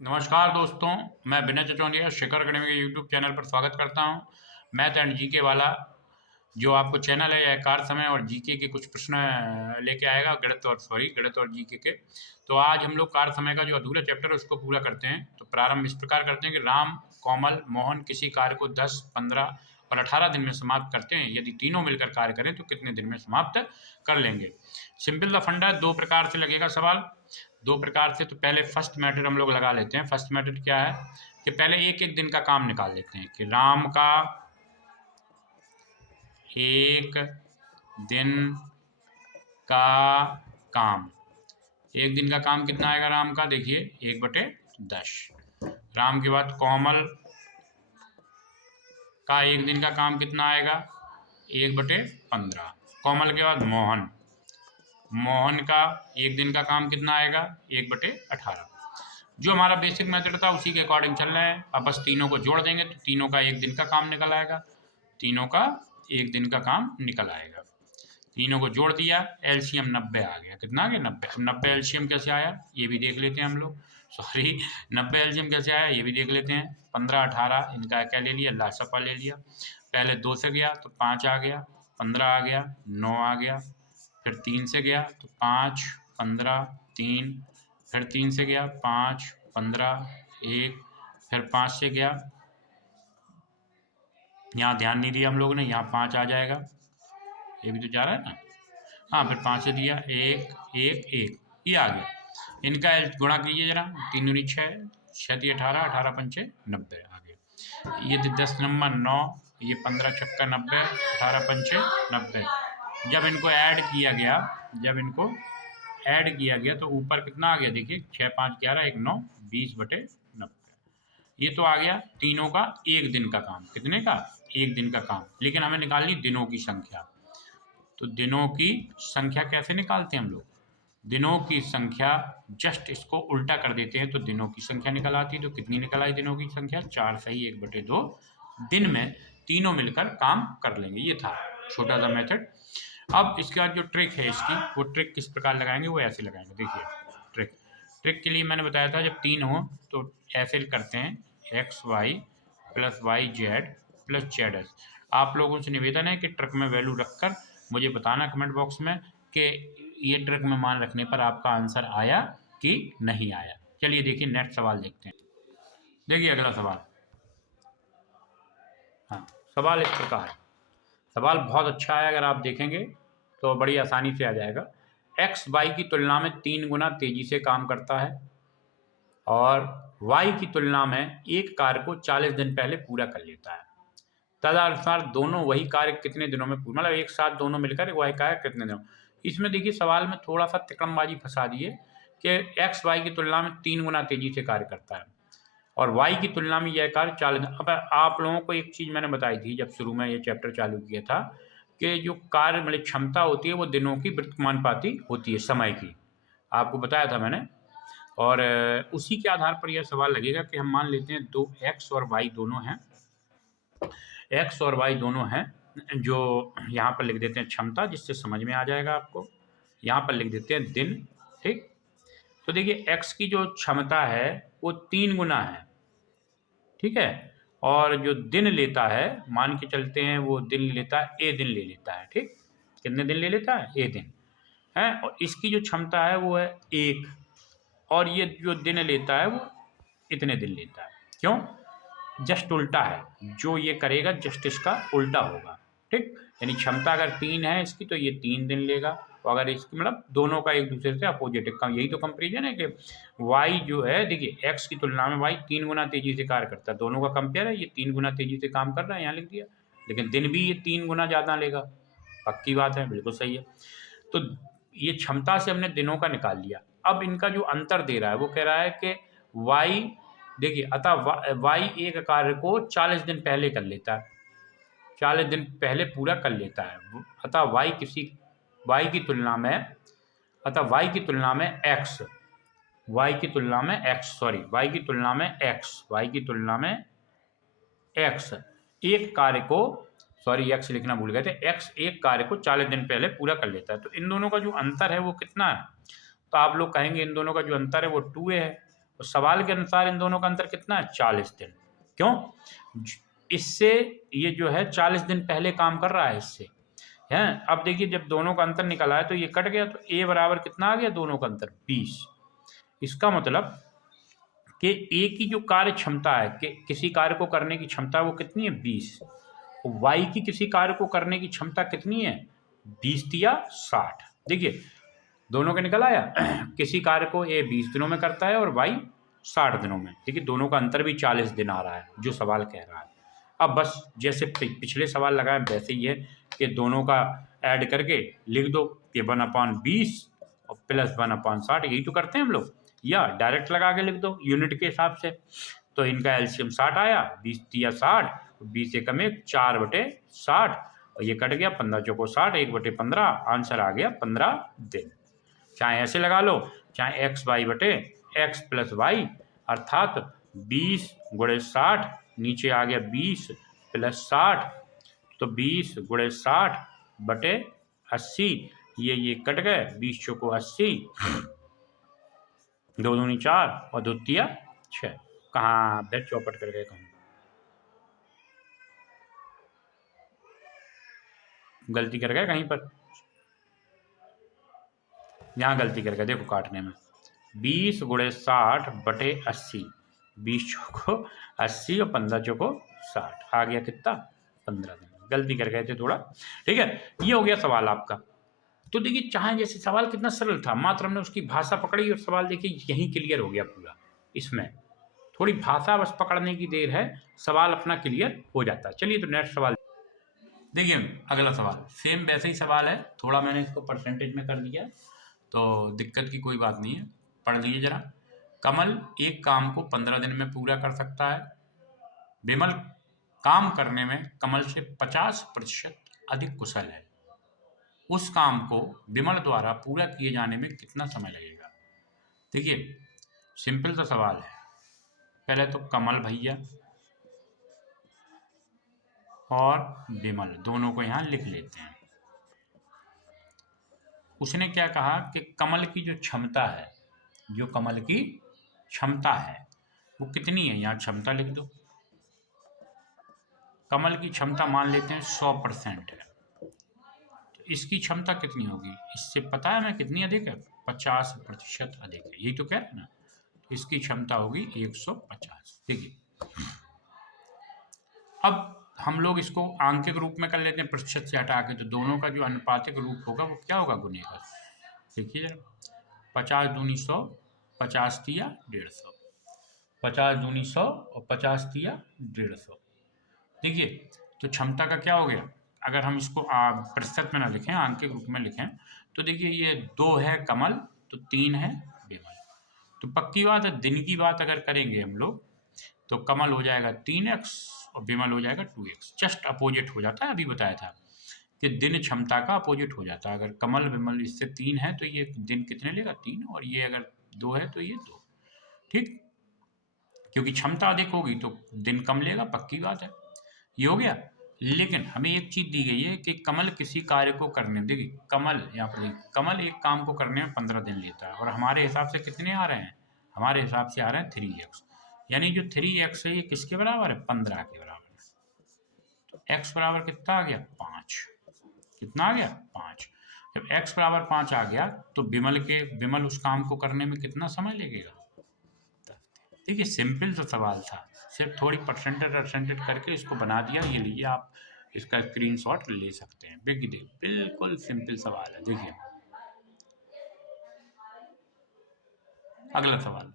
नमस्कार दोस्तों, मैं विनय चचौंडिया शिखर अकेडमी के यूट्यूब चैनल पर स्वागत करता हूं। मैथ एंड जीके वाला जो आपको चैनल है यह कार समय और जीके के कुछ प्रश्न लेके आएगा, गणित और जीके के। तो आज हम लोग कार समय का जो अधूरा चैप्टर है उसको पूरा करते हैं। तो प्रारंभ इस प्रकार करते हैं कि राम, कोमल, मोहन किसी कार्य को 10, 15 और 18 दिन में समाप्त करते हैं। यदि तीनों मिलकर कार्य करें तो कितने दिन में समाप्त कर लेंगे। सिंपल द फंडा, दो प्रकार से लगेगा सवाल, दो प्रकार से। तो पहले फर्स्ट मेथड हम लोग लगा लेते हैं। फर्स्ट मेथड क्या है कि पहले एक एक दिन का काम निकाल लेते हैं कि राम का एक दिन का काम, एक दिन का काम कितना आएगा राम का, देखिए 1/10। राम के बाद कोमल का एक दिन का काम कितना आएगा, 1/15। कोमल के बाद मोहन, मोहन का एक दिन का काम कितना आएगा, 1/18। जो हमारा बेसिक मेथड था उसी के अकॉर्डिंग चल रहे हैं। अब बस तीनों को जोड़ देंगे तो तीनों का एक दिन का काम निकल आएगा, तीनों का एक दिन का काम निकल आएगा। तीनों को जोड़ दिया, एलसीएम 90 आ गया। कितना आ गया, 90। 90 एलसीएम कैसे आया ये भी देख लेते हैं हम लोग, सॉरी 90 एलसीएम कैसे आया ये भी देख लेते हैं। 15, 18 इनका क्या ले लिया, लासपा ले लिया। पहले 2 से गया तो 5 आ गया, 15 आ गया, 9 आ गया। फिर 3 से गया तो 5, 15, 3, फिर 3 से गया 5, 15, 1, फिर 5 से गया, यहाँ ध्यान नहीं दिया हम लोगों ने, यहाँ 5 आ जाएगा, ये भी तो जा रहा है ना। हाँ, फिर 5 से दिया 1, 1, 1, ये आ गया। इनका गुणा कीजिए जरा, 3 दूनी 6, 6 दिए 18, 18 पंचे 90 आ गया। ये 10 नंबर 9, ये 15 छक्का 90, 18 पंचे 90। जब इनको ऐड किया गया, जब इनको ऐड किया गया तो ऊपर कितना आ गया, देखिए 6, 5, 11, 1, 9, 20/90। ये तो आ गया तीनों का एक दिन का काम। कितने का, एक दिन का काम। लेकिन हमें निकालनी दिनों की संख्या। तो दिनों की संख्या कैसे निकालते हैं हम लोग, दिनों की संख्या जस्ट इसको उल्टा कर देते हैं तो दिनों की संख्या निकल आती है। तो कितनी निकल आई दिनों की संख्या, 4 सही 1/2 दिन में तीनों मिलकर काम कर लेंगे। ये था छोटा सा मेथड। अब इसके बाद जो ट्रिक है इसकी, वो ट्रिक किस प्रकार लगाएंगे, वो ऐसे लगाएंगे। देखिए ट्रिक के लिए मैंने बताया था जब 3 हो तो ऐसे करते हैं, XY + YZ + ZS। आप लोगों से निवेदन है कि ट्रिक में वैल्यू रखकर मुझे बताना कमेंट बॉक्स में कि ये ट्रिक में मान रखने पर आपका आंसर आया कि नहीं आया। चलिए देखिए नेक्स्ट सवाल देखते हैं। देखिए अगला सवाल, हाँ सवाल इस प्रकार, सवाल बहुत अच्छा है, अगर आप देखेंगे तो बड़ी आसानी से आ जाएगा। x y की तुलना में 3 गुना तेजी से काम करता है और y की तुलना में एक कार्य को 40 दिन पहले पूरा कर लेता है। तदनुसार दोनों वही कार्य कितने दिनों में पूरा, मतलब एक साथ दोनों मिलकर वही कार्य कितने दिनों। इसमें देखिए सवाल में थोड़ा सा तिकड़मबाजी फंसा दिए कि x y की तुलना में 3 गुना तेजी से कार्य करता है और y की तुलना में यह कार्य 40 दिन। अब आप लोगों को एक चीज़ मैंने बताई थी जब शुरू में ये चैप्टर चालू किया था कि जो कार्य मतलब क्षमता होती है वो दिनों की वर्तमानपाती होती है, समय की, आपको बताया था मैंने। और उसी के आधार पर यह सवाल लगेगा कि हम मान लेते हैं दो x और y दोनों हैं, x और y दोनों हैं, जो यहाँ पर लिख देते हैं क्षमता, जिससे समझ में आ जाएगा आपको। यहाँ पर लिख देते हैं दिन, ठीक। तो देखिए x की जो क्षमता है वो 3 गुना है, ठीक है। और जो दिन लेता है, मान के चलते हैं वो दिन लेता है, ए दिन ले लेता है, ठीक। कितने दिन ले लेता है, ए दिन है। और इसकी जो क्षमता है वो है 1, और ये जो दिन लेता है वो इतने दिन लेता है। क्यों, जस्ट उल्टा है, जो ये करेगा जस्ट इसका उल्टा होगा, ठीक। यानी क्षमता अगर 3 है इसकी तो ये 3 दिन लेगा, तो अगर इसकी मतलब दोनों का एक दूसरे से अपोजिट है। यही तो कंपेरिजन है कि y जो है, देखिए x की तुलना में y 3 गुना तेजी से कार्य करता है, दोनों का कंपेयर है, ये 3 गुना तेजी से काम कर रहा है, यहाँ लिख दिया। लेकिन दिन भी ये 3 गुना ज़्यादा लेगा, पक्की बात है, बिल्कुल सही है। तो ये क्षमता से हमने दिनों का निकाल लिया। अब इनका जो अंतर दे रहा है वो कह रहा है कि y, देखिए अतः y एक कार्य को 40 दिन पहले कर लेता है, 40 दिन पहले पूरा कर लेता है। अतः y की तुलना में, अतः y की तुलना में x, y की तुलना में x, सॉरी y की तुलना में x, y की तुलना में x एक कार्य को, सॉरी x लिखना भूल गए थे, x एक कार्य को 40 दिन पहले पूरा कर लेता है। तो इन दोनों का जो अंतर है वो कितना है, तो आप लोग कहेंगे इन दोनों का जो अंतर है वो 2a है, तो सवाल के अनुसार इन दोनों का अंतर कितना है? 40 दिन। क्यों? इससे ये जो है 40 दिन पहले काम कर रहा है इससे, है। अब देखिए जब दोनों का अंतर निकला है तो ये कट गया, तो ए बराबर कितना आ गया दोनों का अंतर? 20। इसका मतलब कि ए की जो कार्य क्षमता है, कि किसी कार्य को करने की क्षमता वो कितनी है? 20। वाई की किसी कार्य को करने की क्षमता कितनी है? 20 या 60। देखिए दोनों का निकल आया। किसी कार्य को ए 20 दिनों में करता है और वाई 60 दिनों में। देखिए दोनों का अंतर भी 40 दिन आ रहा है जो सवाल कह रहा है। अब बस जैसे पिछले सवाल लगाए वैसे ही है कि दोनों का ऐड करके लिख दो कि 1/20 और प्लस 1/60, यही तो करते हैं हम लोग, या डायरेक्ट लगा के लिख दो यूनिट के हिसाब से। तो इनका एलसीएम 60 आया, 20 या 60, 20 एकम 1, 4/60 और ये कट गया, 15 चौको 60, 1/15, आंसर आ गया 15 दिन। चाहे ऐसे लगा लो, चाहे एक्स वाई बटे एक्स प्लस वाई, अर्थात 20 गुणे 60, नीचे आ गया 20 प्लस 60, तो 20 गुणे 60 बटे 80, ये कट गए, 20 चौको 80, 2 दूनी 4 और 2 तिया 6। कहाँ फिर चौपट कर गए? कहूँ गलती कर गए कहीं पर, यहाँ गलती कर गए, देखो काटने में। 20 गुणे 60 बटे 80, 20 चौको 80 और 15 चौको 60, आ गया कितना? 15 दिन। गलती कर गए थे थोड़ा, ठीक है। ये हो गया सवाल आपका। तो देखिए चाहे जैसे सवाल कितना सरल था, मात्र हमने उसकी भाषा पकड़ी और सवाल देखिए यहीं क्लियर हो गया पूरा। इसमें थोड़ी भाषा बस पकड़ने की देर है, सवाल अपना क्लियर हो जाता है। चलिए तो नेक्स्ट सवाल देखिए। अगला सवाल सेम वैसे ही सवाल है, थोड़ा मैंने इसको परसेंटेज में कर दिया, तो दिक्कत की कोई बात नहीं है। पढ़ लीजिए जरा। कमल एक काम को 15 दिन में पूरा कर सकता है। विमल काम करने में कमल से 50% अधिक कुशल है। उस काम को विमल द्वारा पूरा किए जाने में कितना समय लगेगा? देखिए सिंपल सा सवाल है। पहले तो कमल भैया और विमल दोनों को यहाँ लिख लेते हैं। उसने क्या कहा कि कमल की जो क्षमता है, जो कमल की क्षमता है वो कितनी है? यहाँ क्षमता लिख दो। कमल की क्षमता मान लेते हैं 100% है। तो इसकी क्षमता कितनी होगी? इससे पता है मैं कितनी अधिक है? 50% अधिक है, यही तो कह रहे हैं ना। तो इसकी क्षमता होगी 150। देखिए अब हम लोग इसको आंकिक रूप में कर लेते हैं प्रतिशत से हटा के, तो दोनों का जो अनुपातिक रूप होगा वो क्या होगा? गुणेगा। देखिए जरा, 50 दूनी 100, 50 तिया 150, 50 दूनी 100 और 50 तिया 150। देखिए तो क्षमता का क्या हो गया? अगर हम इसको प्रतिशत में ना लिखें, आंकिक रूप में लिखें, तो देखिए ये 2 है कमल, तो 3 है विमल। तो पक्की बात है, दिन की बात अगर करेंगे हम लोग, तो कमल हो जाएगा 3x और विमल हो जाएगा 2x। जस्ट अपोजिट हो जाता है, अभी बताया था कि दिन क्षमता का अपोजिट हो जाता है। अगर कमल विमल इससे 3 है तो ये दिन कितने लेगा? 3, और ये अगर 2 है तो ये 2, ठीक। क्योंकि क्षमता अधिक होगी तो दिन कम लेगा, पक्की बात है। ये हो गया। लेकिन हमें एक चीज दी गई है कि कमल किसी कार्य को करने, देखिए कमल यहाँ पर देखिए, कमल एक काम को करने में 15 दिन लेता है, और हमारे हिसाब से कितने आ रहे हैं? हमारे हिसाब से आ रहे हैं 3x। यानी जो 3x है ये किसके बराबर है? 15 के बराबर है। तो x बराबर कितना आ गया? 5। कितना आ गया? 5। जब x बराबर 5 आ गया तो विमल उस काम को करने में कितना समय लगेगा? देखिए सिंपल सा सवाल था, सिर्फ थोड़ी परसेंटेज करके इसको बना दिया। ये लीजिए आप इसका स्क्रीनशॉट ले सकते हैं। बिल्कुल सिंपल सवाल है। देखिए अगला सवाल,